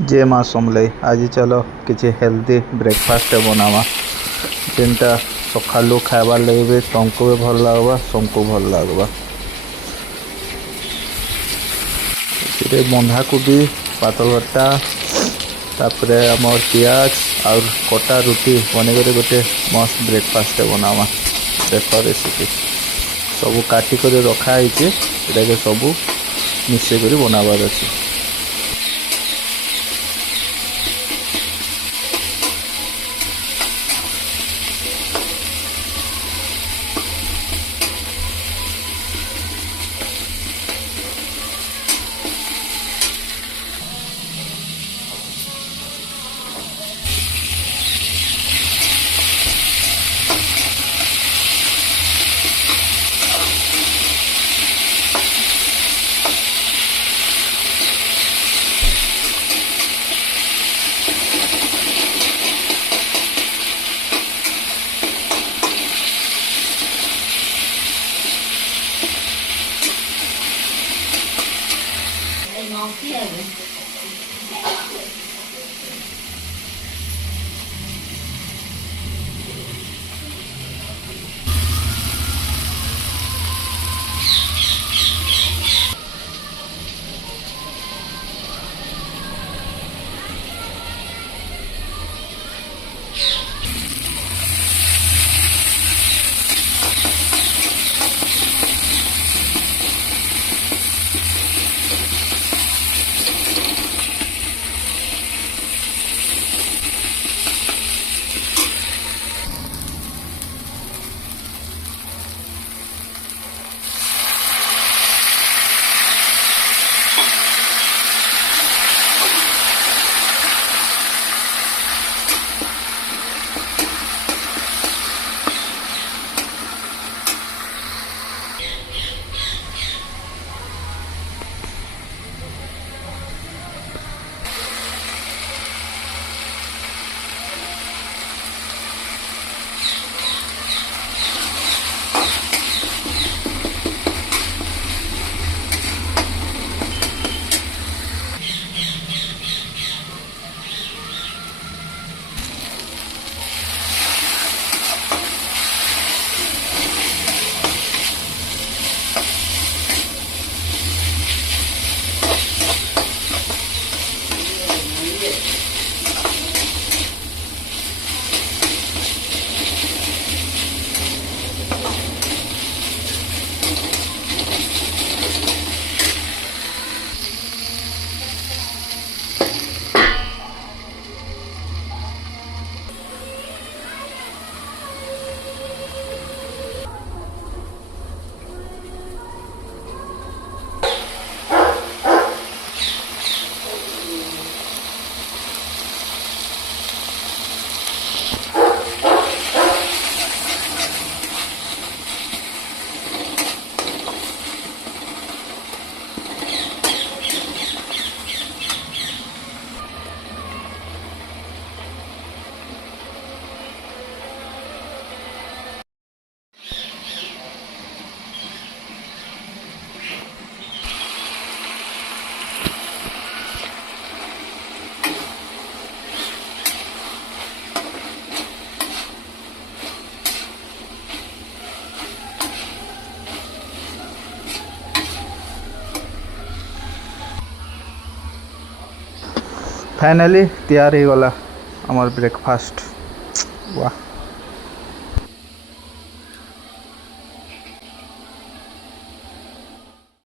जय माँ समलाई आज चलो किसी हेल्दी ब्रेकफास्ट बनावा जेनटा सकालू खाइबार लगे भी तुमको भी भल लगवा सबको भल लगवा। बंधाकोबी पातल घटा तापरे आमर पियाज और कटा रुटी बन गोटे मस्त ब्रेकफास्ट बनावा। देख रेसिपी सब काटिक रखाई सब मिसेक बनाबार अच्छे। फाइनली तैयार हो गला हमार ब्रेकफास्ट। वाह।